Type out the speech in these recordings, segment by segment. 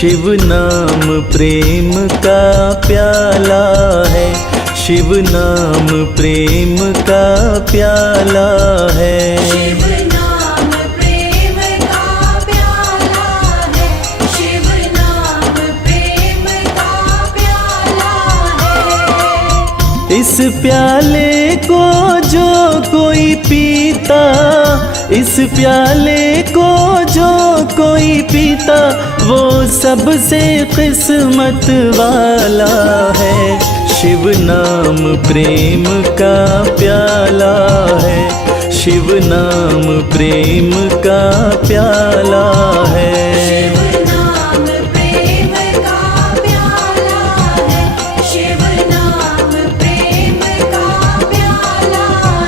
शिव नाम प्रेम का प्याला है, शिव नाम प्रेम का प्याला है। शिव नाम प्रेम का प्याला है, शिव नाम प्रेम का प्याला है। इस प्याले को जो कोई पीता, इस प्याले को जो कोई पीता, वो सबसे किस्मत वाला है। शिव नाम प्रेम का प्याला है, शिव नाम प्रेम का प्याला है। शिव नाम प्रेम का प्याला है, शिव नाम प्रेम का प्याला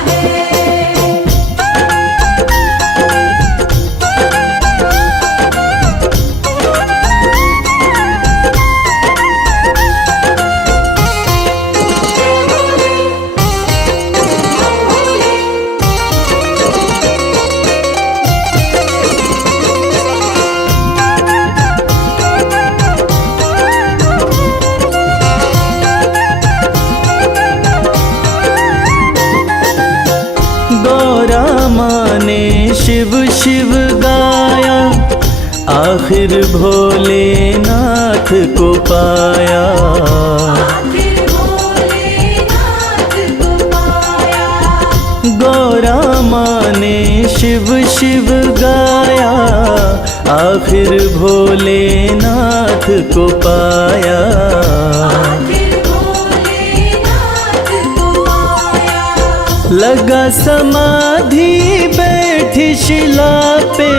है। गौरा माँ ने शिव शिव गाया, आखिर भोलेनाथ को पाया। आखिर भोलेनाथ को पाया। गौरा माँ ने शिव शिव गाया, आखिर भोलेनाथ को पाया। आखिर भोलेनाथ को पाया। लगा समाधि बैठी शिला पे,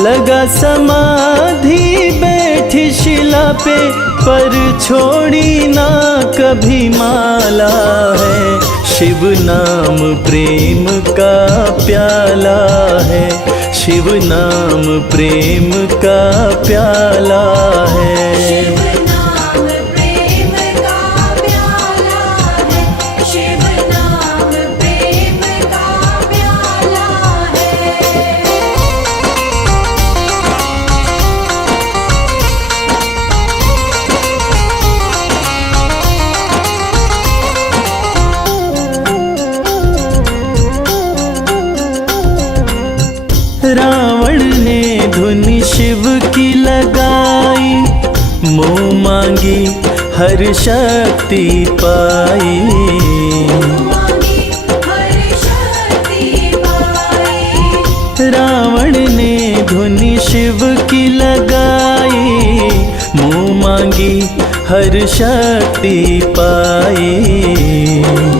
लगा समाधि बैठी शिला पे, पर छोड़ी ना कभी माला है। शिव नाम प्रेम का प्याला है, शिव नाम प्रेम का प्याला है। शिव नाम प्रेम का प्याला है, शिव नाम प्रेम का प्याला है। रावण ने धुन शिव की लगाई, मुँह मांगी हर शक्ति पाई। मांगी हर शक्ति पाई। रावण ने धुन शिव की लगाई, मुँह मांगी हर शक्ति पाई।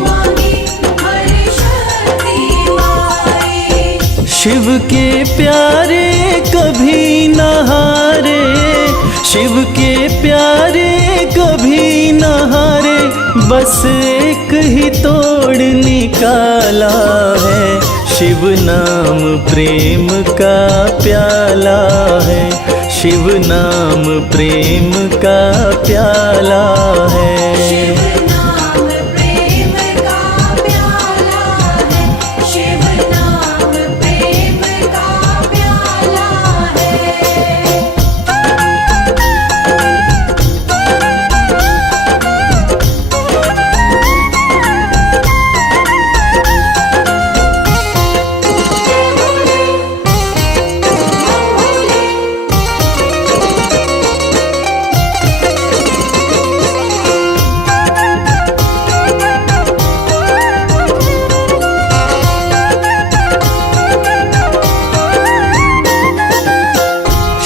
मांगी हर शक्ति पाई। शिव के प्यारे कभी न हारे, शिव के प्यारे कभी न हारे, बस एक ही तोड़ निकाला है। शिव नाम प्रेम का प्याला है, शिव नाम प्रेम का प्याला है। शिव नाम प्रेम का प्याला है, शिव नाम प्रेम का प्याला है।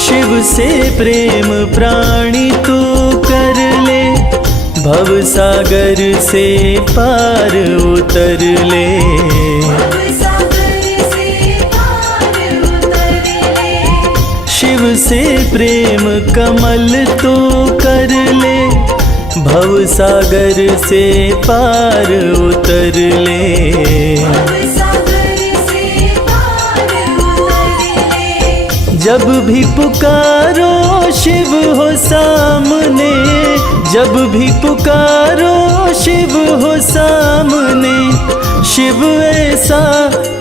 शिव से प्रेम प्राणी तू कर ले, भव सागर से पार उतर ले। भवसागर से पार उतर ले। शिव से प्रेम कमल तू कर ले, भव सागर से पार उतर ले। भवसागर से पार उतर ले। जब भी पुकारो शिव हो सामने, जब भी पुकारो शिव हो सामने, शिव ऐसा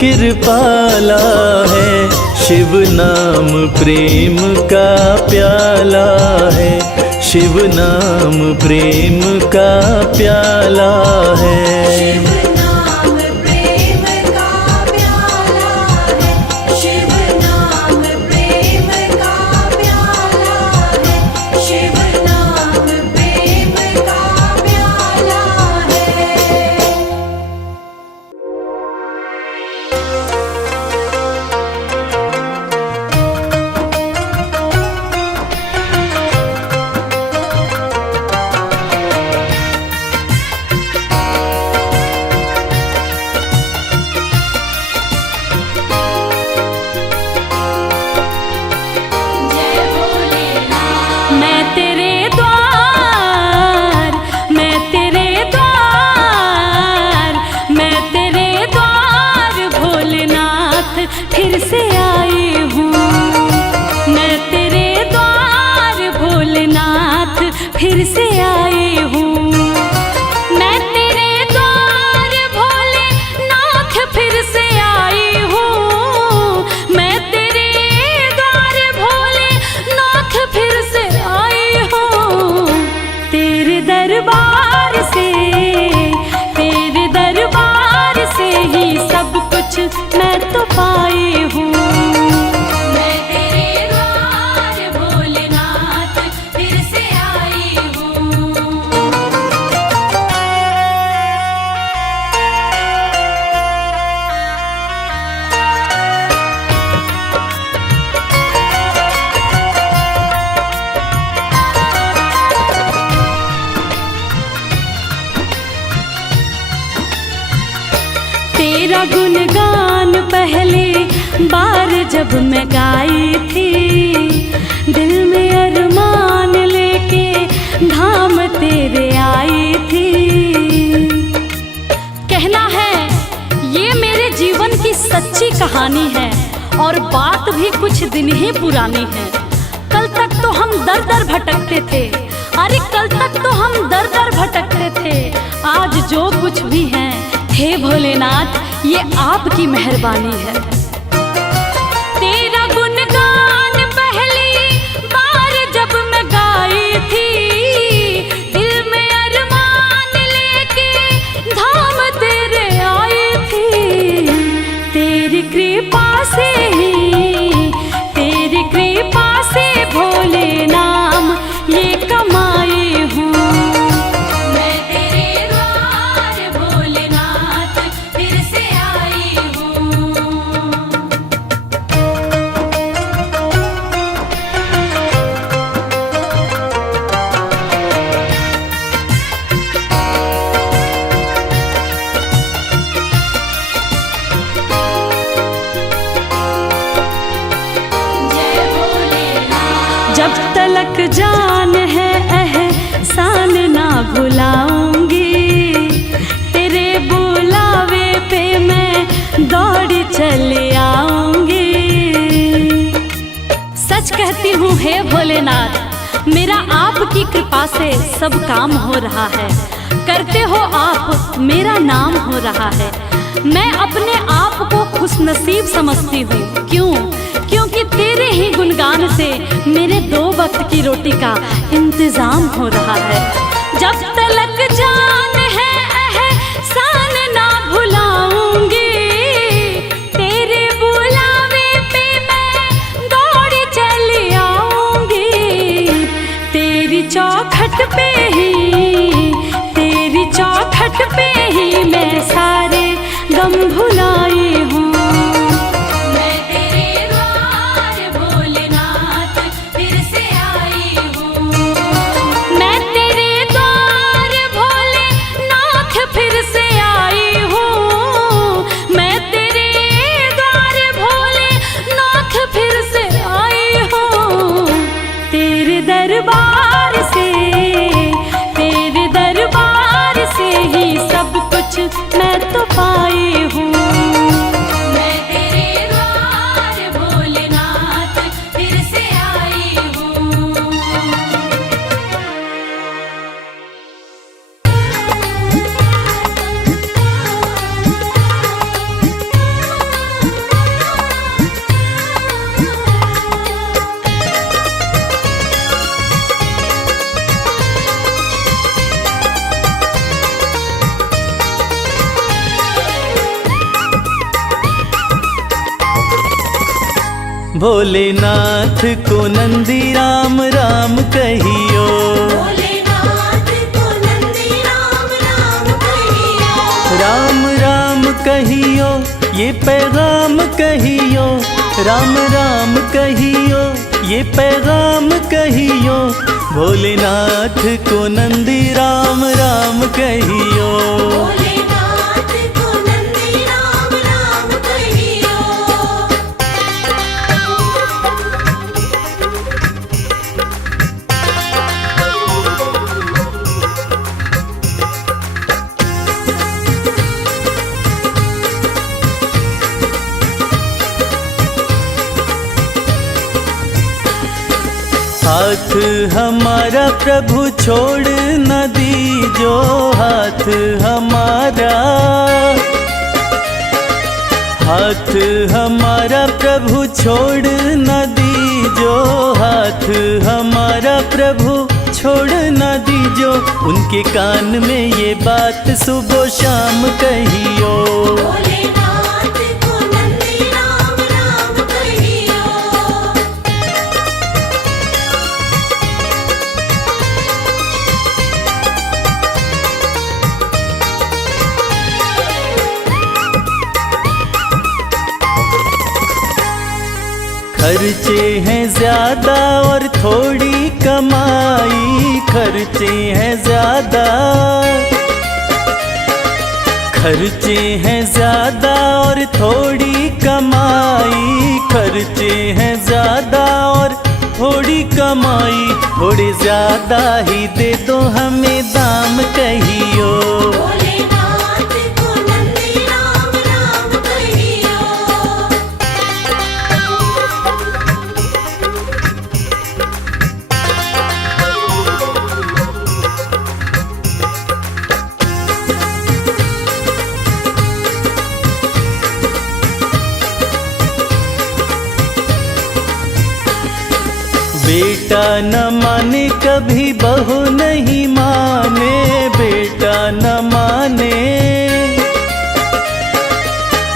कृपाला है। शिव नाम प्रेम का प्याला है, शिव नाम प्रेम का प्याला है। शिव नाम प्रेम का प्याला है, शिव नाम प्रेम का प्याला है, शिव नाम प्रेम का प्याला है। जय भोलेनाथ। मैं तेरे द्वार, मैं तेरे द्वार, मैं तेरे द्वार भोलेनाथ फिर से आई हूँ। मैं तेरे द्वार भोलेनाथ फिर से आई हूँ। मैं तेरे द्वार भोलेनाथ फिर से आई हूँ। मैं तेरे द्वार भोलेनाथ फिर से आई हूँ। तेरे दरबार से ही सब कुछ मैं तो पाई हूँ। मैं तेरे द्वार भोलेनाथ फिर से आई हूँ। तेरा गुणगान पहले बार जब मैं गाई थी, दिल में अरमान लेके धाम तेरे आई थी। कहना है ये मेरे जीवन की सच्ची कहानी है और बात भी कुछ दिन ही पुरानी है। कल तक तो हम दर दर भटकते थे, अरे कल तक तो हम दर दर भटकते थे। आज जो कुछ भी है हे भोलेनाथ ये आपकी मेहरबानी है। तेरा गुणगान पहली बार जब मैं गाई थी, दिल में अरमान लेके धाम तेरे आई थी। तेरी कृपा से भोले नाम ये कमाई हूँ। मैं तेरे द्वार भोलेनाथ फिर से आई हूँ। जय भोलेनाथ। जब तलक जान है एहसान ना भुलाऊंगी, तेरे बुलावे पे मैं दौड़ चले आऊंगी। सच कहती हूँ हे भोलेनाथ, मेरा आपकी कृपा से सब काम हो रहा है। करते हो आप, मेरा नाम हो रहा है। मैं अपने आप को खुशनसीब समझती हूँ। क्यों? क्योंकि तेरे ही गुणगान से मेरे 2 वक्त की रोटी का इंतजाम हो रहा है। जब तलक जान है एहसान ना भुलाऊंगी, तेरे बुलावे पे मैं दौड़ चली आऊंगी। तेरी चौखट पे ही मैं सारे गम भुलाई हूँ। मैं तेरे द्वार भोलेनाथ फिर से आई हूँ। मैं तेरे द्वार भोलेनाथ फिर से आई हूँ। मैं तेरे द्वार भोलेनाथ फिर से आई हूँ। तेरे दरबार से ही सब कुछ मैं तो पाई हूँ। मैं तेरे द्वार भोलेनाथ फिर से आई हूँ। भोलेनाथ को नंदी राम राम कहियो। भोलेनाथ को नंदी राम राम कहियो। राम राम कहियो ये पैगाम कहियो, राम राम कहियो ये पैगाम कहियो। भोलेनाथ को नंदी राम राम कहियो। भोलेनाथ को नंदी राम राम कहियो। हाथ हमारा प्रभु छोड़ न दीजो, हाथ हमारा, हाथ हमारा प्रभु छोड़ न दीजो, हाथ हमारा प्रभु छोड़ न दीजो। उनके कान में ये बात सुबह शाम कहियो। भोलेनाथ को नंदी राम राम कहियो। खर्चे हैं ज्यादा और थोड़ी कमाई, खर्चे हैं ज्यादा, खर्चे हैं ज्यादा और थोड़ी कमाई, खर्चे हैं ज्यादा और थोड़ी कमाई। थोड़े ज्यादा ही दे दो हमें दाम कहियो। भोलेनाथ को नंदी राम राम कहियो। बेटा न माने कभी बहू नहीं माने, बेटा न माने,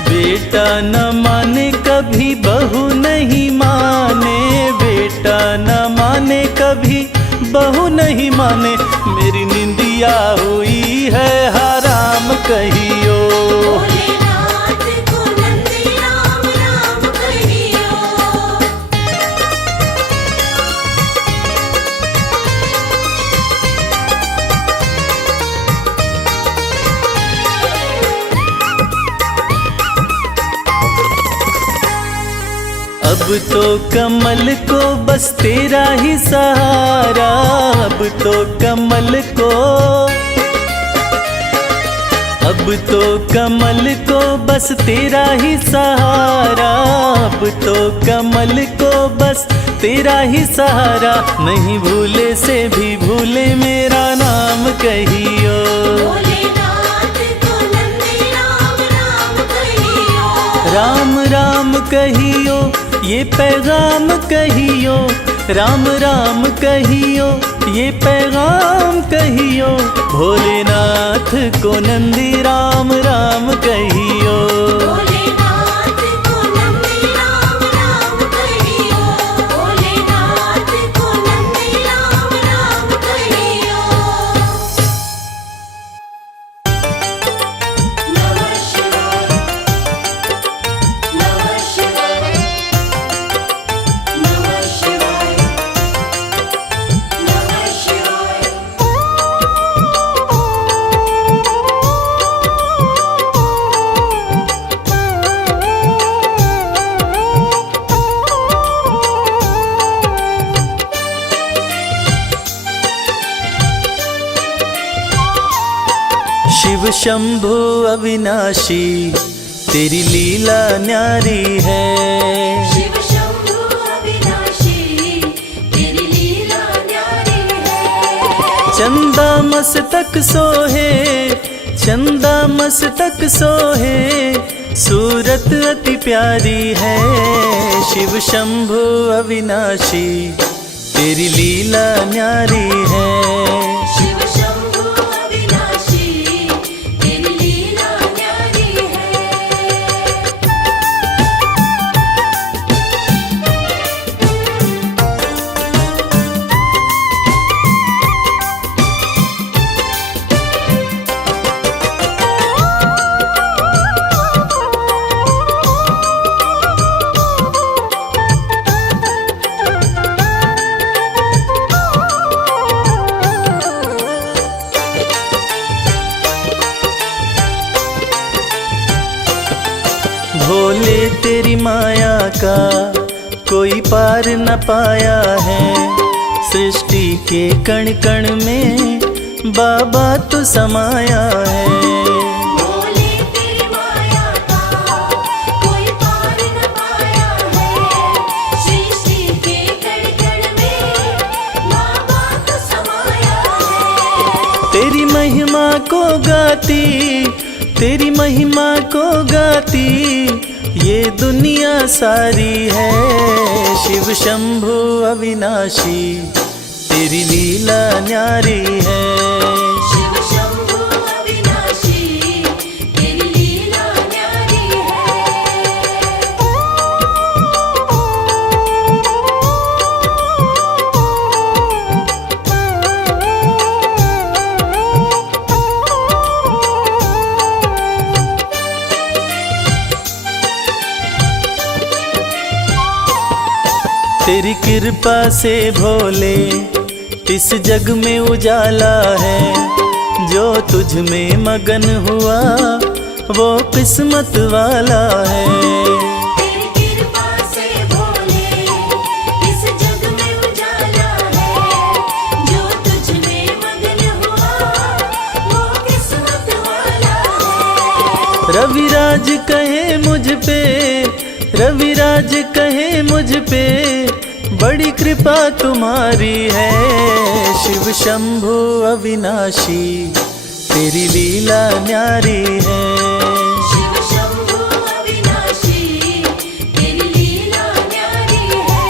बेटा न माने कभी बहू नहीं माने, बेटा न माने कभी बहू नहीं माने। मेरी निंदिया हुई है हराम कहियो। भोलेनाथ को नंदी राम राम कहियो। अब तो कमल को बस तेरा ही सहारा, अब तो कमल को, अब तो कमल को बस तेरा ही सहारा, अब तो कमल को बस तेरा ही सहारा। नहीं भूले से भी भूले मेरा नाम कहियो। भोलेनाथ को नंदी राम राम कहियो। राम राम कहियो ये पैगाम कहियो, राम राम कहियो ये पैगाम कहियो। भोलेनाथ को नंदी राम राम कहियो। भोलेनाथ को नंदी राम राम कहियो। भोलेनाथ को नंदी राम राम कहियो। नमः शिवाय। नमः शिवाय। नमः शिवाय। नमः शिवाय। शिव शंभु अविनाशी तेरी लीला न्यारी है। शिव शंभु अविनाशी तेरी लीला न्यारी है। चंदा मस्तक सोहे, चंदा मस्तक सोहे, सूरत अति प्यारी है। शिव शंभु अविनाशी तेरी लीला न्यारी है। शिव शंभु अविनाशी तेरी लीला न्यारी है। भोले तेरी माया का कोई पार न पाया है। सृष्टि के कण कण में बाबा तू समाया है। भोले तेरी माया का कोई पार न पाया है। सृष्टि के कण कण में बाबा तू समाया है। तेरी महिमा को गाती, तेरी महिमा को गाती ये दुनिया सारी है। शिव शंभु अविनाशी तेरी लीला न्यारी है। शिव शंभु अविनाशी तेरी लीला न्यारी तेरी कृपा से भोले इस जग में उजाला है। जो तुझ में मगन हुआ वो किस्मत वाला है। तेरी कृपा से भोले इस जग में उजाला है। जो तुझ में मगन हुआ वो किस्मत वाला है। रविराज कहे मुझ पे, रविराज कहे मुझ पे बड़ी कृपा तुम्हारी है। शिव शंभु अविनाशी तेरी लीला न्यारी है। शिव शंभु अविनाशी तेरी लीला न्यारी है।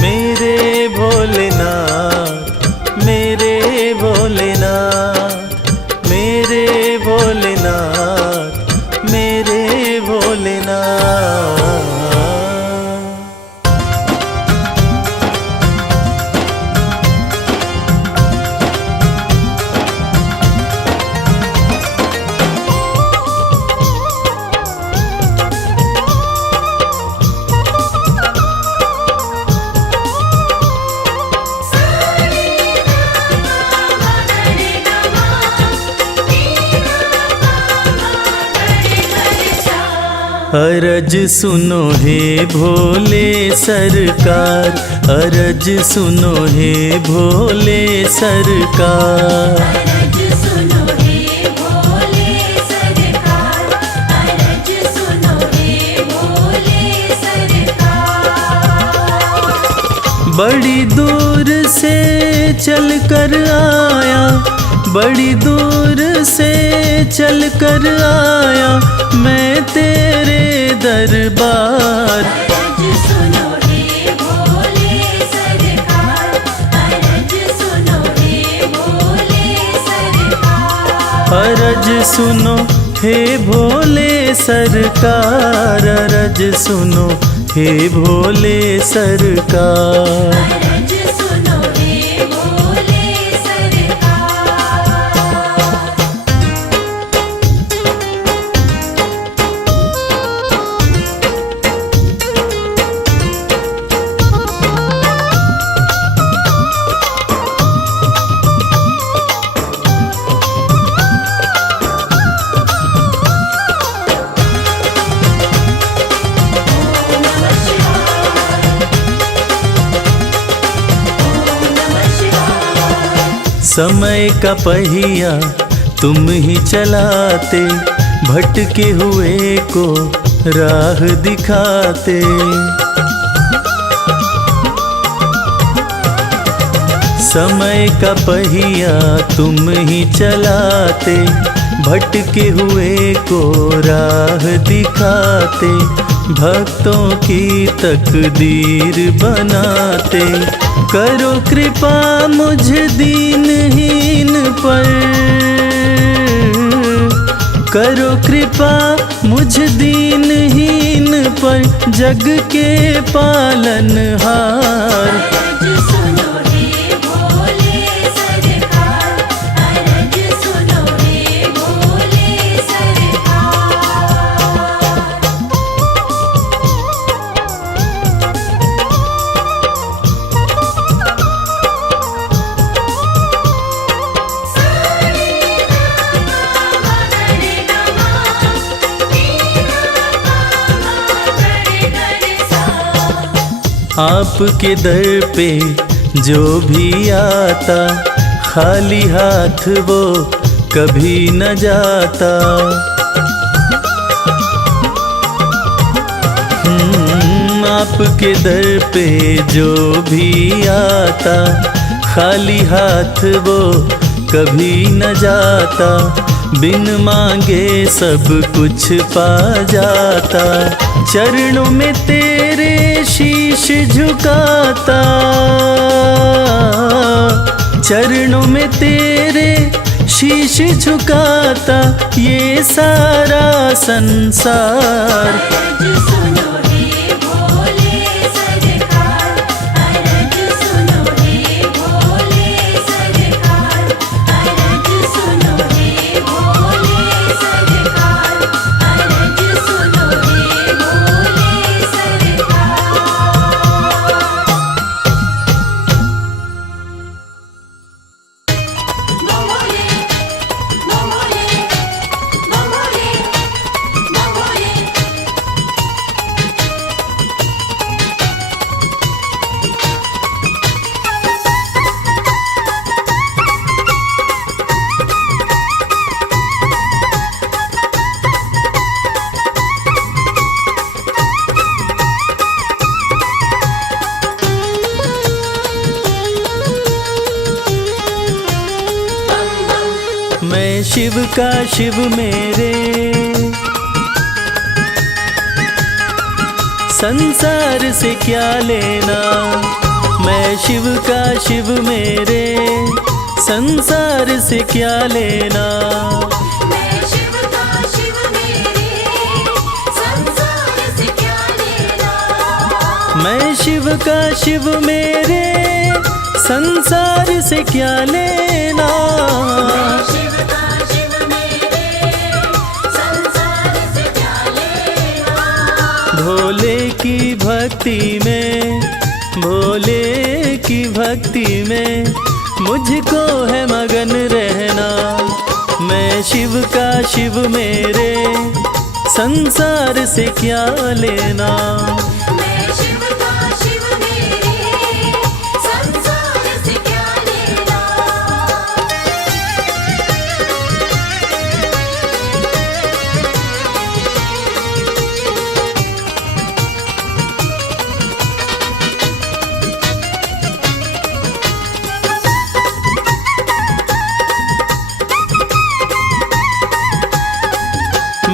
मेरे भोलेनाथ, मेरे भोलेनाथ, मेरे भोलेनाथ, मेरे भोलेनाथ। अरज सुनो हे भोले सरकार, अरज सुनो हे भोले सरकार। अरज सुनो हे भोले सरकार, अरज सुनो हे भोले सरकार। बड़ी दूर से चल कर आया, बड़ी दूर से चल कर आया मैं तेरे दरबार। अरज सुनो हे भोले सरकार, अरज सुनो हे भोले सरकार। अरज सुनो हे भोले सरकार, अरज सुनो हे भोले सरकार। अरज सुनो हे भोले सरकार। समय का पहिया तुम ही चलाते, भटके हुए को राह दिखाते। समय का पहिया तुम ही चलाते, भटके हुए को राह दिखाते। भक्तों की तकदीर बनाते, करो कृपा मुझ दीनहीन पर, करो कृपा मुझ दीनहीन पर, जग के पालनहार। अरज सुनो हे भोले सरकार, अरज सुनो हे भोले सरकार। आपके दर पे जो भी आता खाली हाथ वो कभी न जाता। आपके दर पे जो भी आता खाली हाथ वो कभी न जाता। बिन मांगे सब कुछ पा जाता। चरणों में तेरे शीश झुकाता। चरणों में तेरे शीश झुकाता ये सारा संसार। अरज सुनो हे भोले सरकार, अरज सुनो हे भोले सरकार, अरज सुनो हे भोले सरकार, अरज सुनो हे भोले सरकार। मंगोले मंगोले मंगोले मंगोले। मैं शिव का शिव मेरे संसार से क्या लेना। मैं शिव का शिव मेरे संसार से क्या लेना। मैं शिव का शिव मेरे संसार से क्या लेना। मैं शिव का शिव मेरे संसार से क्या लेना। शिव का शिव मेरे संसार से क्या लेना। भोले की भक्ति में, भोले की भक्ति में मुझको है मगन रहना। मैं शिव का शिव मेरे संसार से क्या लेना। मैं शिव का शिव मेरे संसार से क्या लेना।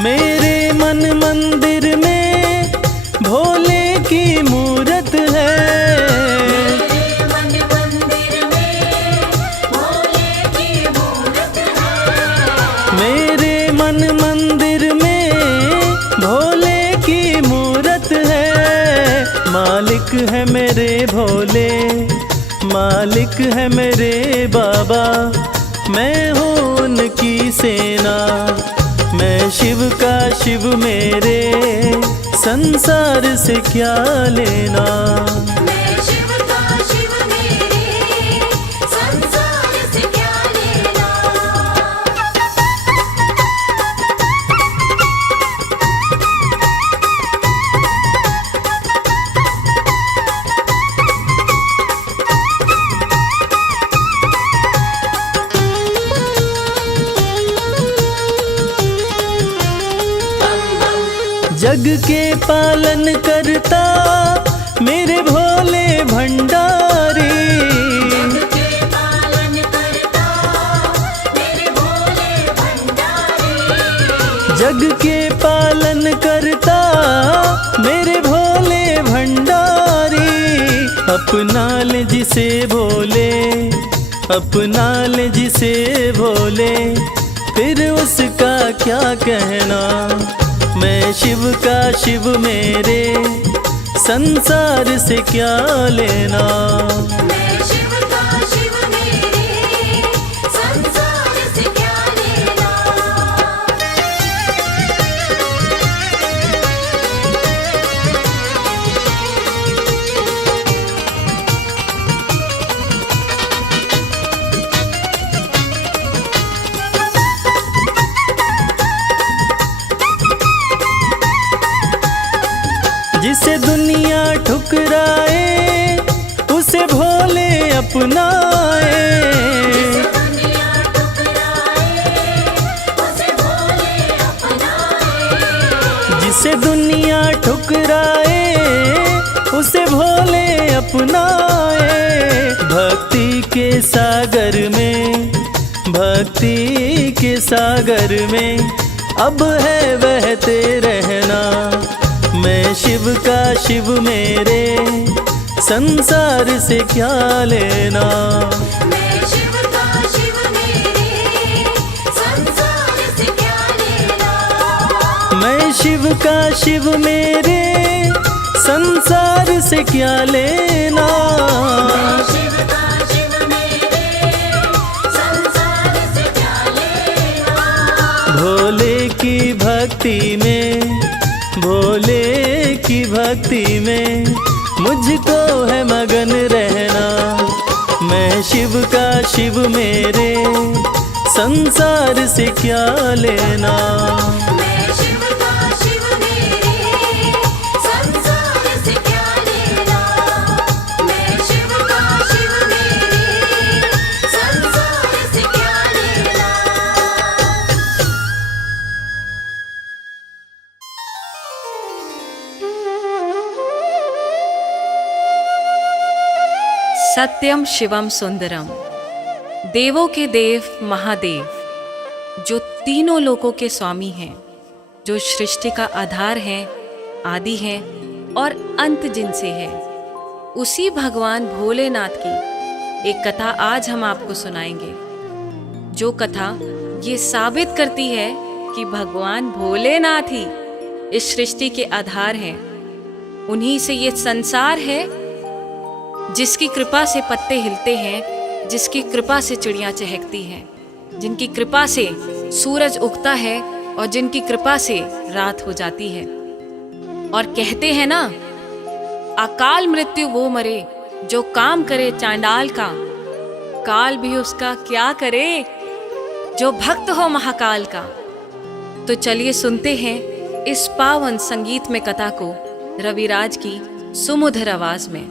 मेरे मन मंदिर में भोले की मूरत है। मेरे मन मंदिर में भोले की मूरत है। मेरे मन मंदिर में भोले की मूरत है। मालिक है मेरे भोले, मालिक है मेरे बाबा। मैं हूँ उनकी सेना। मैं शिव का शिव मेरे संसार से क्या लेना। मैं शिव का शिव मेरे संसार से क्या लेना। जग के पालन करता मेरे भोले भंडारी। जग के पालन करता मेरे भोले भंडारी। जग के पालन करता मेरे भोले भंडारी। अपना ले जिसे भोले, अपना ले जिसे भोले, फिर उसका क्या कहना। मैं शिव का शिव मेरे संसार से क्या लेना। मैं शिव का शिव मेरे संसार से क्या लेना। जिसे दुनिया ठुकराए अपनाए। दुनिया ठुकराए उसे भोले अपनाए। जिसे दुनिया ठुकराए उसे भोले अपनाए। भक्ति के सागर में, भक्ति के सागर में अब है बहते रहना। मैं शिव का शिव मेरे, संसार से क्या लेना। मैं शिव का शिव मेरे, संसार से क्या लेना। मैं शिव का शिव मेरे, संसार से क्या लेना। मैं शिव का शिव मेरे, संसार से क्या लेना। भोले की भक्ति में, भोले की भक्ति में मुझको है मगन रहना। मैं शिव का शिव मेरे, संसार से क्या लेना। मैं शिव का शिव मेरे, संसार से क्या लेना। मैं शिव का शिव मेरे, संसार से क्या लेना। सत्यम शिवम सुंदरम, देवों के देव महादेव, जो तीनों लोकों के स्वामी हैं, जो सृष्टि का आधार हैं, आदि हैं और अंत जिनसे है, उसी भगवान भोलेनाथ की एक कथा आज हम आपको सुनाएंगे। जो कथा ये साबित करती है कि भगवान भोलेनाथ ही इस सृष्टि के आधार हैं। उन्हीं से ये संसार है, जिसकी कृपा से पत्ते हिलते हैं, जिसकी कृपा से चिड़ियाँ चहकती हैं, जिनकी कृपा से सूरज उगता है और जिनकी कृपा से रात हो जाती है। और कहते हैं ना, अकाल मृत्यु वो मरे जो काम करे चांडाल का, काल भी उसका क्या करे जो भक्त हो महाकाल का। तो चलिए सुनते हैं इस पावन संगीत में कथा को रविराज की सुमधुर आवाज में।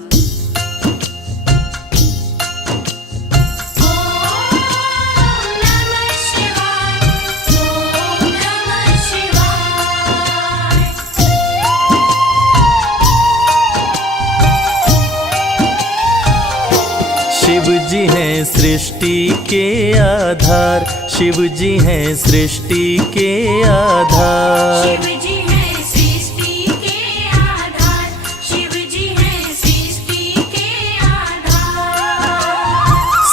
शिव जी हैं सृष्टि के आधार, शिव जी हैं सृष्टि के आधार। शिव जी है सृष्टि के आधार, शिव जी है सृष्टि के आधार।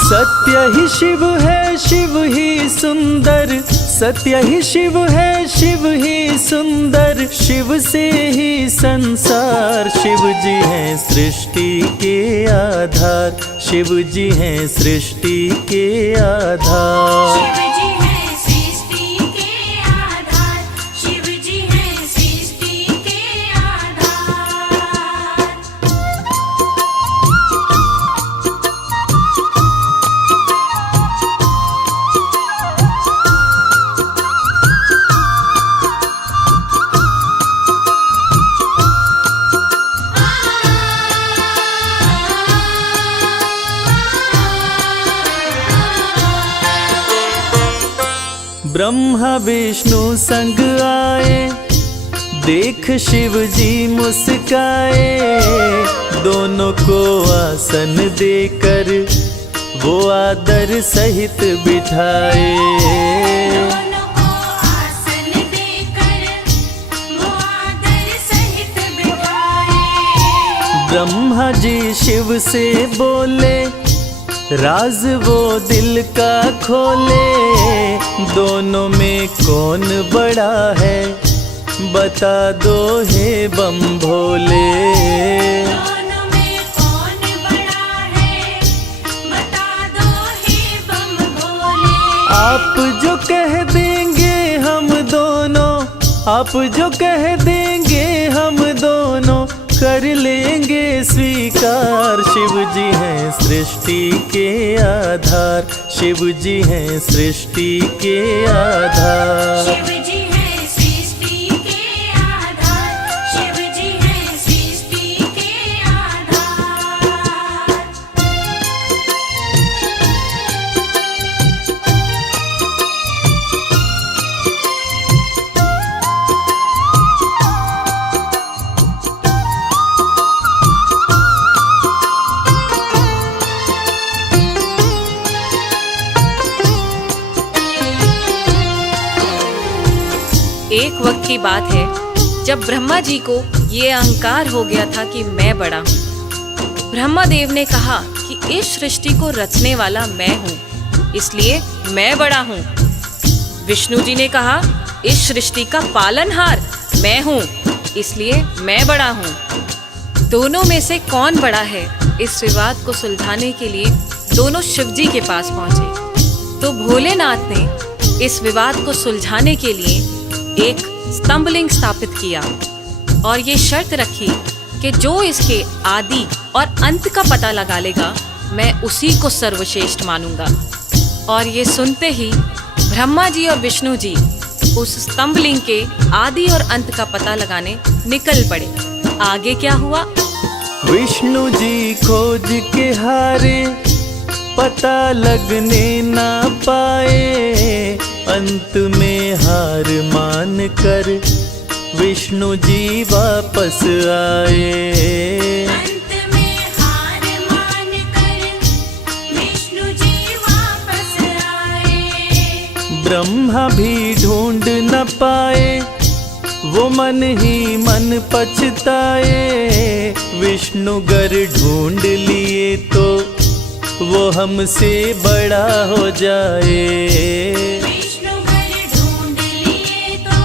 सत्य ही शिव है, शिव ही सुंदर, सत्य ही शिव है, शिव ही सुंदर। शिव से ही संसार, शिव जी हैं सृष्टि के आधार, शिव जी हैं सृष्टि के आधार। शिव जी है सृष्टि के आधार, शिव जी है सृष्टि के आधार। ब्रह्मा विष्णु संग आए, देख शिव जी मुस्काए। दोनों को आसन देकर वो आदर सहित बिठाए। दोनों को आसन देकर वो आदर सहित बिठाए। ब्रह्मा जी शिव से बोले, राज वो दिल का खोले। दोनों में कौन बड़ा है, बता दो हे बम भोले। दोनों में कौन बड़ा है, बता दो हे बम भोले। आप जो कह देंगे हम दोनों, आप जो कह देंगे हम दोनों कर लेंगे स्वीकार। शिव जी हैं सृष्टि के आधार, शिव जी हैं सृष्टि के आधार। शिव जी है सृष्टि के आधार, शिव जी है सृष्टि के आधार। वक्त की बात है जब ब्रह्मा जी को ये अहंकार हो गया था कि मैं बड़ा हूँ। ब्रह्मा देव ने कहा कि इस सृष्टि को रचने वाला मैं हूँ, इसलिए मैं बड़ा हूँ। विष्णु जी ने कहा इस सृष्टि का पालनहार मैं हूँ, इसलिए मैं बड़ा हूँ। दोनों में से कौन बड़ा है, इस विवाद को सुलझाने के लिए दोनों शिव जी के पास पहुंचे। तो भोलेनाथ ने इस विवाद को सुलझाने के लिए एक स्तंभलिंग स्थापित किया और ये शर्त रखी कि जो इसके आदि और अंत का पता लगा लेगा, मैं उसी को सर्वश्रेष्ठ मानूंगा। और ये सुनते ही ब्रह्मा जी और विष्णु जी उस स्तंभलिंग के आदि और अंत का पता लगाने निकल पड़े। आगे क्या हुआ? विष्णु जी खोज के हारे, पता लगने ना पाए। अंत में हार मान कर विष्णु जी वापस आए। अंत में हार मान कर विष्णु जी वापस आए। ब्रह्मा भी ढूंढ न पाए, वो मन ही मन पछताए। विष्णु गर ढूंढ लिए तो वो हमसे बड़ा हो जाए। विष्णु घर ढूंढ लिए तो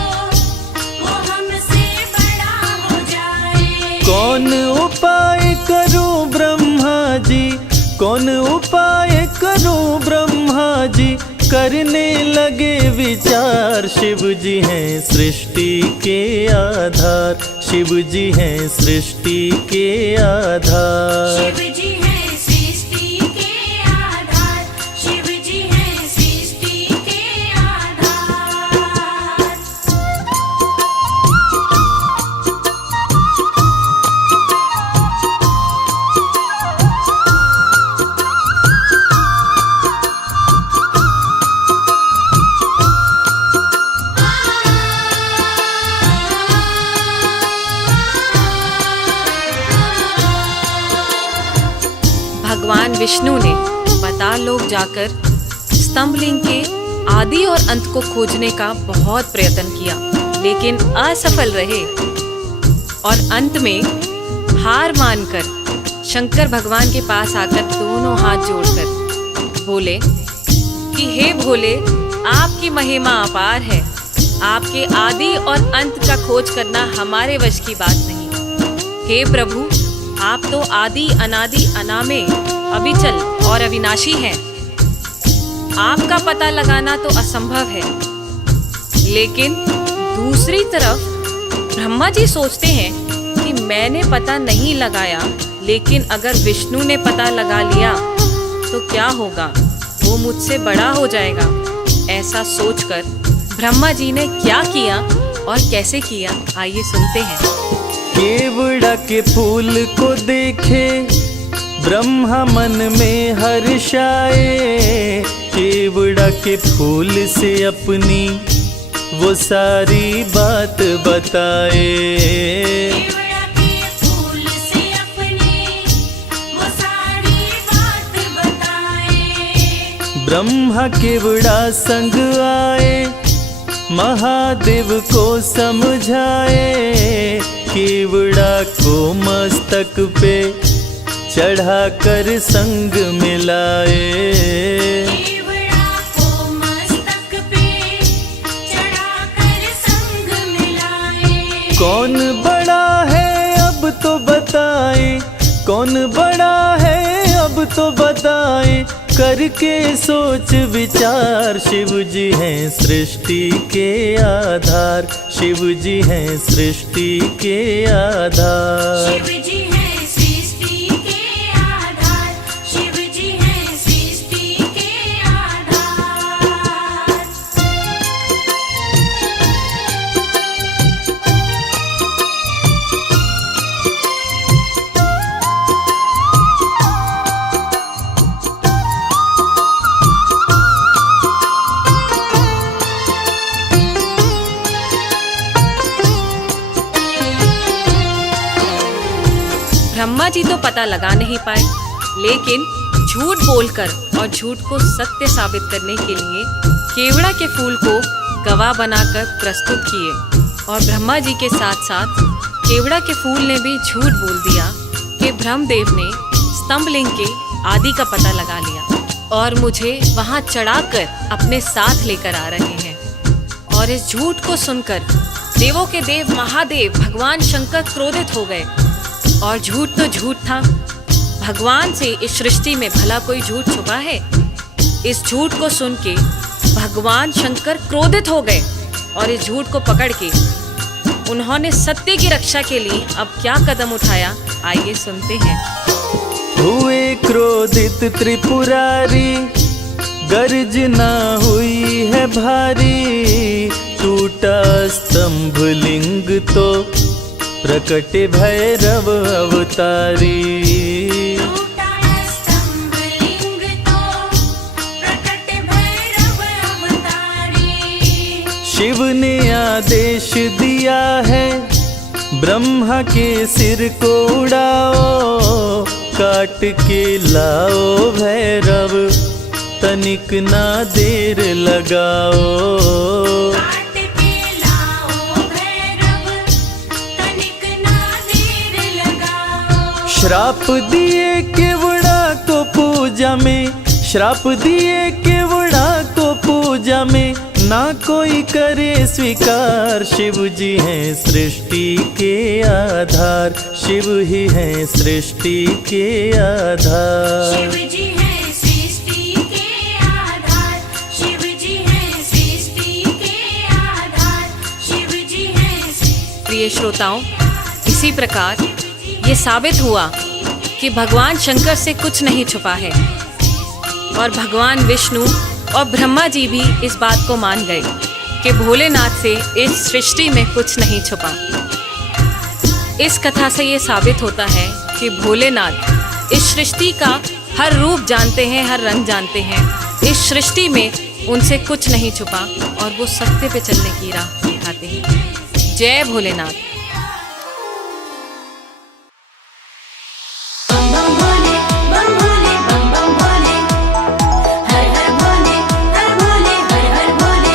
वो हमसे बड़ा हो जाए। कौन उपाय करूं ब्रह्मा जी, कौन उपाय करूं ब्रह्मा जी। करने लगे विचार, शिव जी हैं सृष्टि के आधार। शिव जी हैं सृष्टि के आधार। शिव जी हैं सृष्टि के आधार। शिव जी हैं सृष्टि के आधार। भगवान विष्णु ने पाताल लोक जाकर स्तंभलिंग के आदि और अंत को खोजने का बहुत प्रयत्न किया, लेकिन असफल रहे। और अंत में हार मानकर शंकर भगवान के पास आकर दोनों हाथ जोड़कर बोले कि हे भोले, आपकी महिमा अपार है। आपके आदि और अंत का खोज करना हमारे वश की बात नहीं। हे प्रभु, आप तो आदि अनादि अनामे, अविचल और अविनाशी हैं। आपका पता लगाना तो असंभव है। लेकिन दूसरी तरफ ब्रह्मा जी सोचते हैं कि मैंने पता नहीं लगाया, लेकिन अगर विष्णु ने पता लगा लिया तो क्या होगा, वो मुझसे बड़ा हो जाएगा। ऐसा सोचकर ब्रह्मा जी ने क्या किया और कैसे किया, आइए सुनते हैं। केवड़ा के फूल को देखे ब्रह्मा मन में हर्षाए। केवड़ा के फूल से अपनी वो सारी बात बताए। केवड़ा के फूल से अपनी वो सारी बात बताए। ब्रह्मा केवड़ा संग आए, महादेव को समझाए। केवड़ा को मस्तक पे चढ़ाकर संग मिलाए। केवड़ा को मस्तक पे चढ़ाकर संग मिलाए। कौन बड़ा है अब तो बताए, कौन बड़ा है अब तो बताए। करके सोच विचार, शिव जी हैं सृष्टि के आधार। शिव जी हैं सृष्टि के आधार। शिव जी हैं सृष्टि के आधार। शिव जी हैं सृष्टि के आधार। ब्रह्मा जी तो पता लगा नहीं पाए, लेकिन झूठ बोलकर और झूठ को सत्य साबित करने के लिए केवड़ा के फूल को गवाह बनाकर प्रस्तुत किए। और ब्रह्मा जी के साथ साथ केवड़ा के फूल ने भी झूठ बोल दिया कि ब्रह्मदेव ने स्तंभलिंग के आदि का पता लगा लिया और मुझे वहां चढ़ाकर अपने साथ लेकर आ रहे हैं। और इस झूठ को सुनकर देवों के देव महादेव भगवान शंकर क्रोधित हो गए। और झूठ तो झूठ था, भगवान से इस सृष्टि में भला कोई झूठ छुपा है? इस झूठ को सुन के भगवान शंकर क्रोधित हो गए और इस झूठ को पकड़ के उन्होंने सत्य की रक्षा के लिए अब क्या कदम उठाया, आइए सुनते हैं। हुए क्रोधित त्रिपुरारी, गर्जना हुई है भारी, टूटा स्तंभ लिंग तो प्रकट भैरव अवतारी। टूटा स्तंभ लिंग तो प्रकट भैरव अवतारी। शिव ने आदेश दिया है ब्रह्मा के सिर को उड़ाओ, काट के लाओ भैरव तनिक ना देर लगाओ। काट के लाओ भैरव तनिक ना देर लगाओ। श्राप दिए केवड़ा को पूजा में, श्राप दिए केवड़ा को पूजा में, ना कोई करे स्वीकार। शिव जी हैं सृष्टि के आधार, शिव ही हैं सृष्टि के आधार। शिव जी हैं सृष्टि के आधार, शिव जी हैं सृष्टि के आधार, शिव जी हैं। प्रिय श्रोताओं, इसी प्रकार ये साबित हुआ कि भगवान शंकर से कुछ नहीं छुपा है और भगवान विष्णु और ब्रह्मा जी भी इस बात को मान गए कि भोलेनाथ से इस सृष्टि में कुछ नहीं छुपा। इस कथा से ये साबित होता है कि भोलेनाथ इस सृष्टि का हर रूप जानते हैं, हर रंग जानते हैं। इस सृष्टि में उनसे कुछ नहीं छुपा और वो सत्य पे चलने की राह दिखाते हैं। जय भोलेनाथ। बम भोले बम बम भोले, हर हर भोले, हर भोले, हर हर भोले।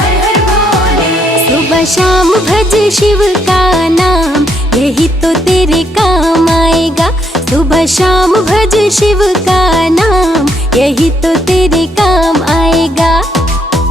हर हर भोले। सुबह शाम भज शिव का नाम, यही तो तेरे काम आएगा। सुबह शाम भज शिव का नाम, यही तो तेरे काम आएगा।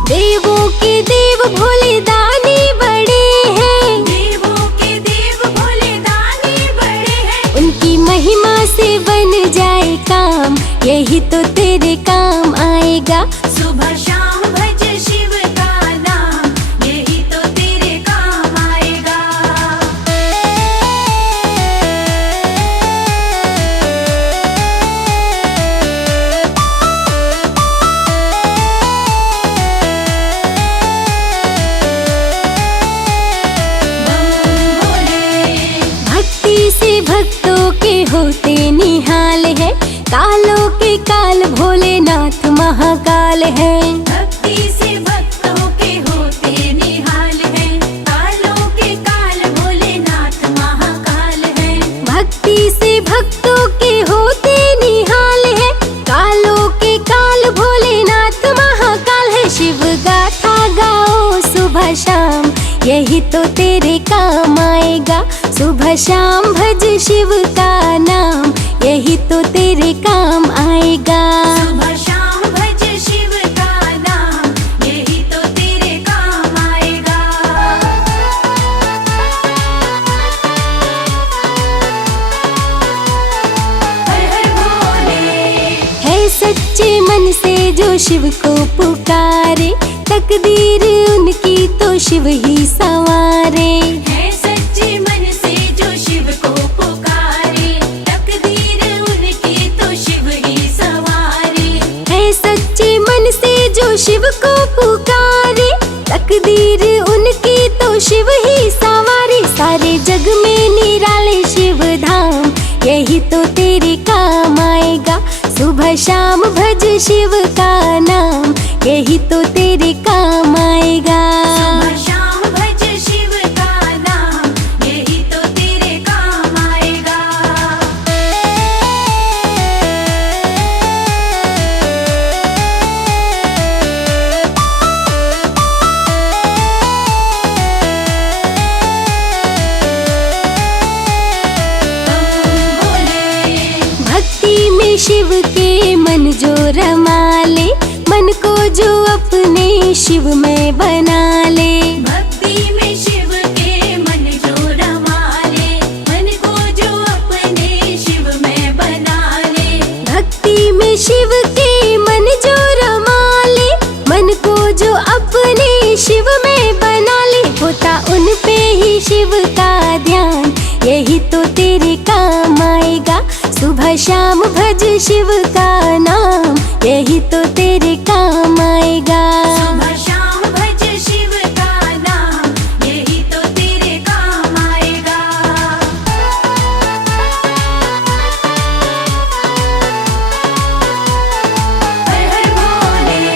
देवों के देव भोले दानी बड़े हैं, देवों के देव भोले दानी बड़े हैं। उनकी महिमा से बन जाए काम, यही तो तेरे काम आएगा। सुबह शाम भज शिव का नाम, यही तो तेरे काम आएगा। बम भोले। भक्ति से भक्तों के होते निहाल है, कालों के काल भोलेनाथ महाकाल है। भक्ति से भक्तों के होते निहाल है, कालों के काल भोलेनाथ महाकाल है। भक्ति से भक्तों के होते निहाल है, कालों के काल भोलेनाथ महाकाल है। शिव गाथा गाओ सुबह शाम, यही तो तेरे काम आएगा। सुबह शाम भज शिव का नाम, यही तो तेरे काम आएगा। सुबह शाम भज शिव का नाम, यही तो तेरे काम आएगा। हर हर भोले। है सच्चे मन से जो शिव को पुकारे, तकदीर उनकी तो शिव ही संवारे। है सच्चे मन से जो शिव को पुकारे, तकदीर उनकी तो शिव ही संवारे। है सच्चे मन से जो शिव को पुकारे, तकदीर उनकी तो शिव ही संवारे। सारे जग में निराले शिव धाम, यही तो तेरे काम आएगा। सुबह शाम भज शिव का नाम, यही तो तेरे काम आएगा। सुबह शाम भज शिव का नाम, यही तो तेरे काम आएगा। जो रमा ले, मन को जो अपने शिव में बना ले। भक्ति में शिव के मन जो रमा ले, मन को जो अपने शिव में बना ले। भक्ति में शिव के मन जो रमा ले, मन को जो अपने शिव में बना ले। होता उन पे ही शिव का ध्यान, यही तो तेरे काम आएगा। सुबह शाम भज शिव का नाम, यही तो तेरे काम आएगा। सुबह शाम भज शिव का नाम, यही तो तेरे काम आएगा। हर हर भोले।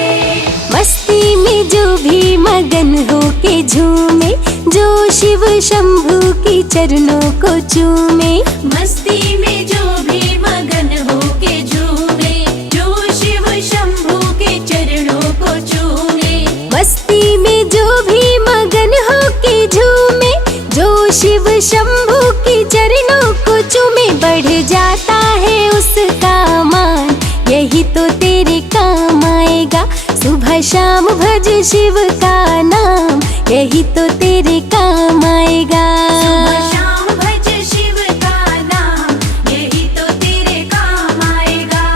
मस्ती में जो भी मगन हो के झूमे, जो शिव शंभू की चरणों को चूमे। मस्ती में जो भी मगन हो के झूमे, जो शिव शंभू के चरणों को चूमे। मस्ती में जो भी मगन हो के झूमे, जो शिव शंभू की चरणों को चूमे। बढ़ जाता है उसका मान, यही तो तेरे काम आएगा। सुबह शाम भज शिव का नाम, यही तो तेरे काम आएगा। सुबह शाम भज शिव का नाम, यही तो तेरे काम आएगा।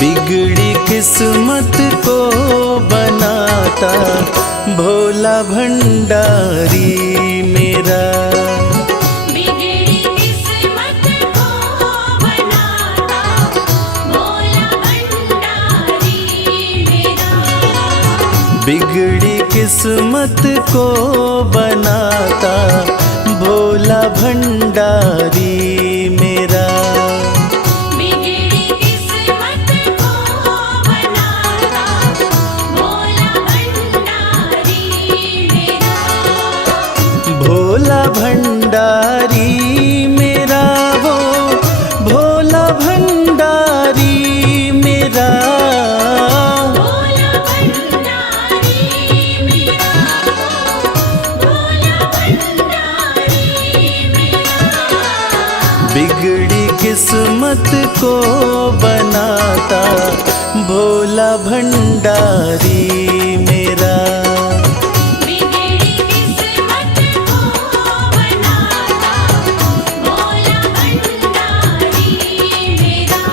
बिगड़ी किस्मत को बनाता भोला भंडारी मेरा। बिगड़ी किस्मत को बनाता भोला भंडारी मेरा। बिगड़ी किस्मत को बनाता भोला भंडारी मेरा। बिगड़ी किस्मत को बनाता भोला भंडारी मेरा। भोला भंडारी मेरा, वो भोला भंडारी मेरा। भोला भंडारी मेरा, भोला भंडारी मेरा। बिगड़ी किस्मत को बनाता भोला भंडारी मेरा। बिगड़ी किस्मत को बनाता भोला भंडारी मेरा।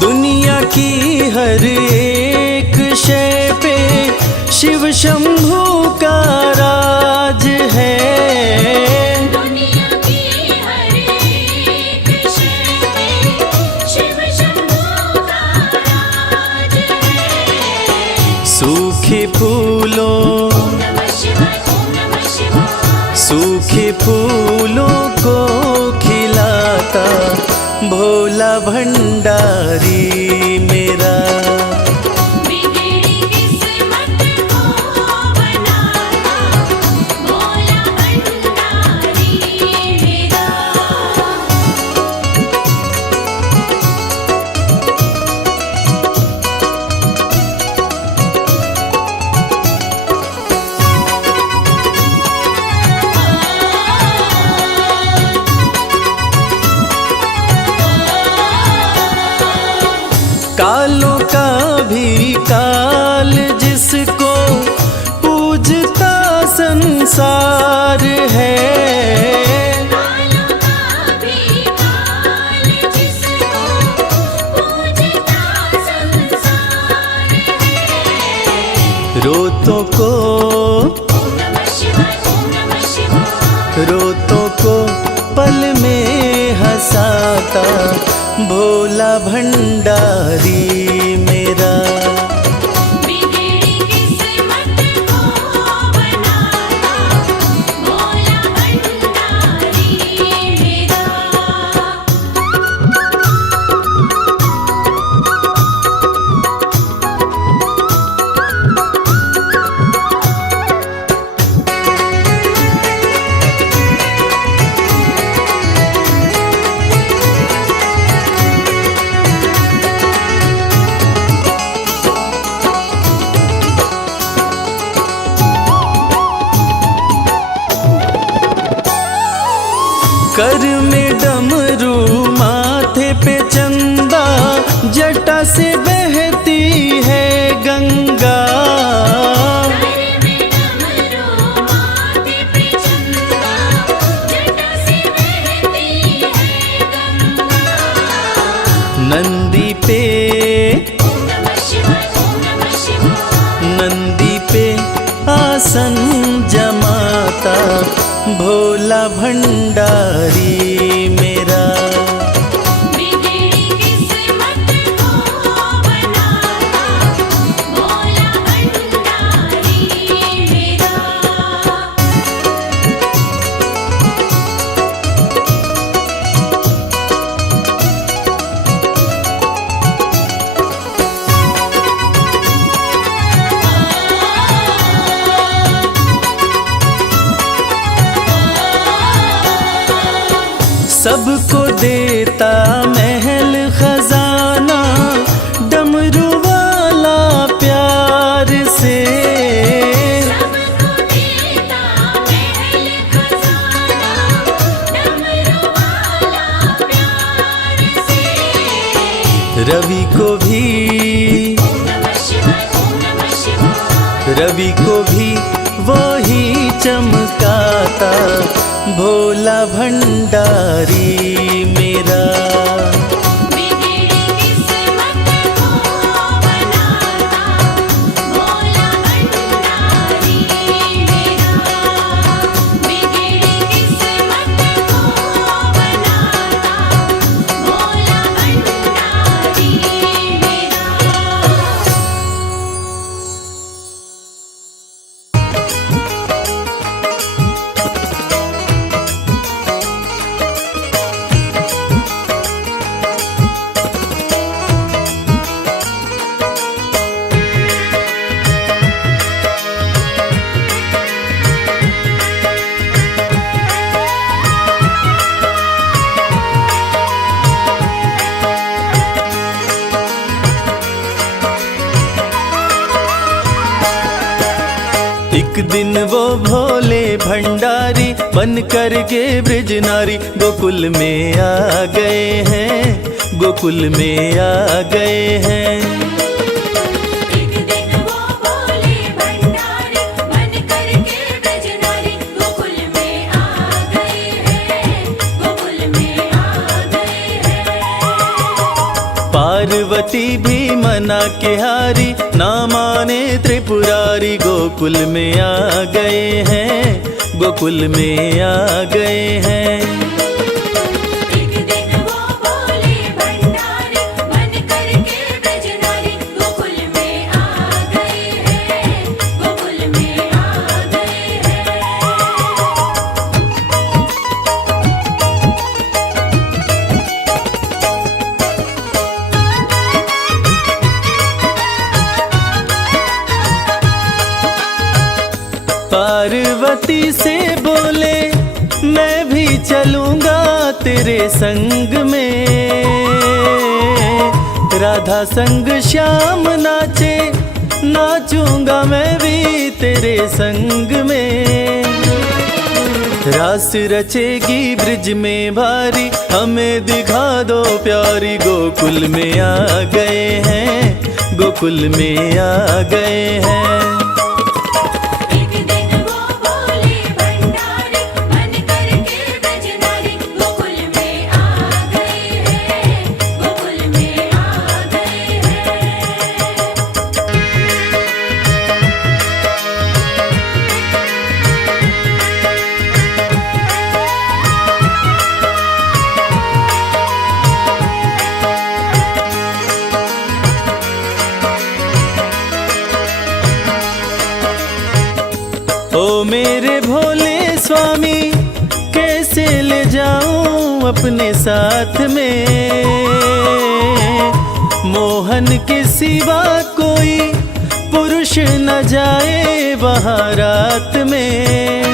दुनिया की हर एक शय पे शिव शंभू का राज है। दुनिया की हर एक शय पे शिव शंभू का राज है। सूखे फूलों नमः शिवाय, ओम नमः शिवाय। सूखे फूलों को खिलाता भोला भंडारी मेरा। बिगड़ी किस्मत को बनाता भोला भंडारी मेरा। भंडारी मेरा। बिगड़ी किस्मत को बनाता भोला भंडारी मेरा। कर में डमरू माथे पे चंदा, जटा से बहती है गंगा। नंदी पे नंदी पे आसन जमाता भोला भंडारी मेरा। बिगड़ी किस्मत को बनाता भोला भंडारी मेरा। सबको देता महल खजाना, डमरू वाला प्यार से। सबको देता महल खजाना, डमरू वाला प्यार से। रवि को भी नमः शिवाय, ओम नमः शिवाय। रवि को भी वही चमकाता भोला भंडारी मेरा। बिगड़ी किस्मत को बनाता भोला भंडारी मेरा। बिगड़ी किस्मत को बनाता भोला भंडारी मेरा। एक दिन वो भोले भंडारी बन कर के ब्रज नारी गोकुल में आ गए हैं, गोकुल में आ गए हैं। एक दिन वो भोले भंडारी बन करके ब्रज नारी गोकुल में आ गए हैं, गोकुल में आ गए हैं। पार्वती भी मना के हारी, ना माने त्रिपुरारी गोकुल में आ गए हैं, गोकुल में आ गए हैं। एक दिन वो भोले भंडारी बन करके ब्रज नारी गोकुल में आ गए हैं, गोकुल में आ गए हैं। पार्वती से बोले मैं भी चलूंगा तेरे संग में। राधा संग श्याम नाचे, नाचूंगा मैं भी तेरे संग में। रास रचेगी ब्रिज में भारी, हमें दिखा दो प्यारी गोकुल में आ गए हैं, गोकुल में आ गए हैं। एक दिन वो भोले भंडारी बन करके ब्रज नारी गोकुल में आ गए हैं, गोकुल में आ गए हैं। ओ मेरे भोले स्वामी कैसे ले जाऊं अपने साथ में, मोहन के सिवा कोई पुरुष न जाए वहाँ रात में।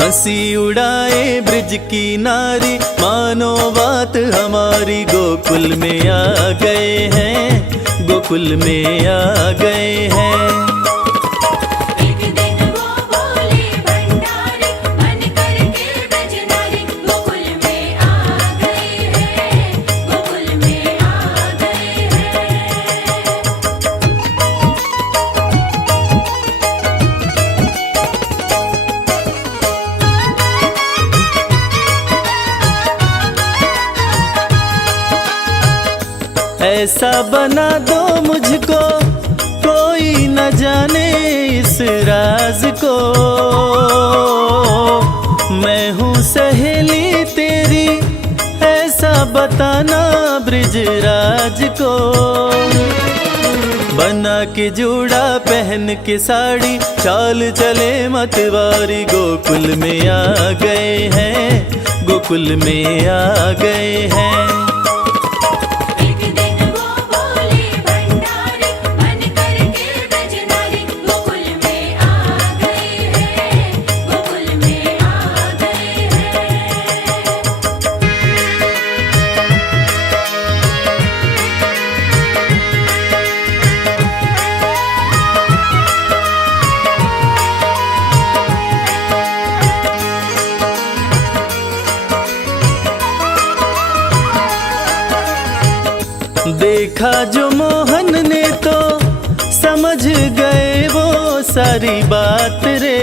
हंसी उड़ाए ब्रिज की नारी, मानो बात हमारी, गोकुल में आ गए हैं, गोकुल में आ गए हैं। एक दिन वो बोले भंडारी बन करके ब्रजनारी, गोकुल में आ गए हैं, गोकुल में आ गए हैं। ऐसा बना दो मुझको कोई न जाने इस राज को, मैं हूँ सहेली तेरी ऐसा बताना ब्रिजराज को। बना के जूड़ा पहन के साड़ी, चाल चले मतवारी, गोकुल में आ गए हैं, गोकुल में आ गए हैं। एक दिन वो बोले भंडारी बन करके ब्रजनारी, गोकुल में आ गए हैं, गोकुल में आ गए हैं। देखा जो मोहन ने तो समझ गए वो सारी बात रे,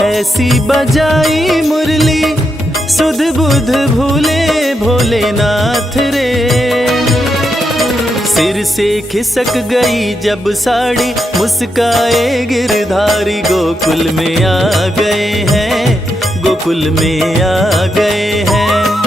ऐसी बजाई मुरली सुध बुध भूले भोलेनाथ रे। सिर से खिसक गई जब साड़ी, मुस्काए गिरधारी, गोकुल में आ गए हैं, गोकुल में आ गए हैं।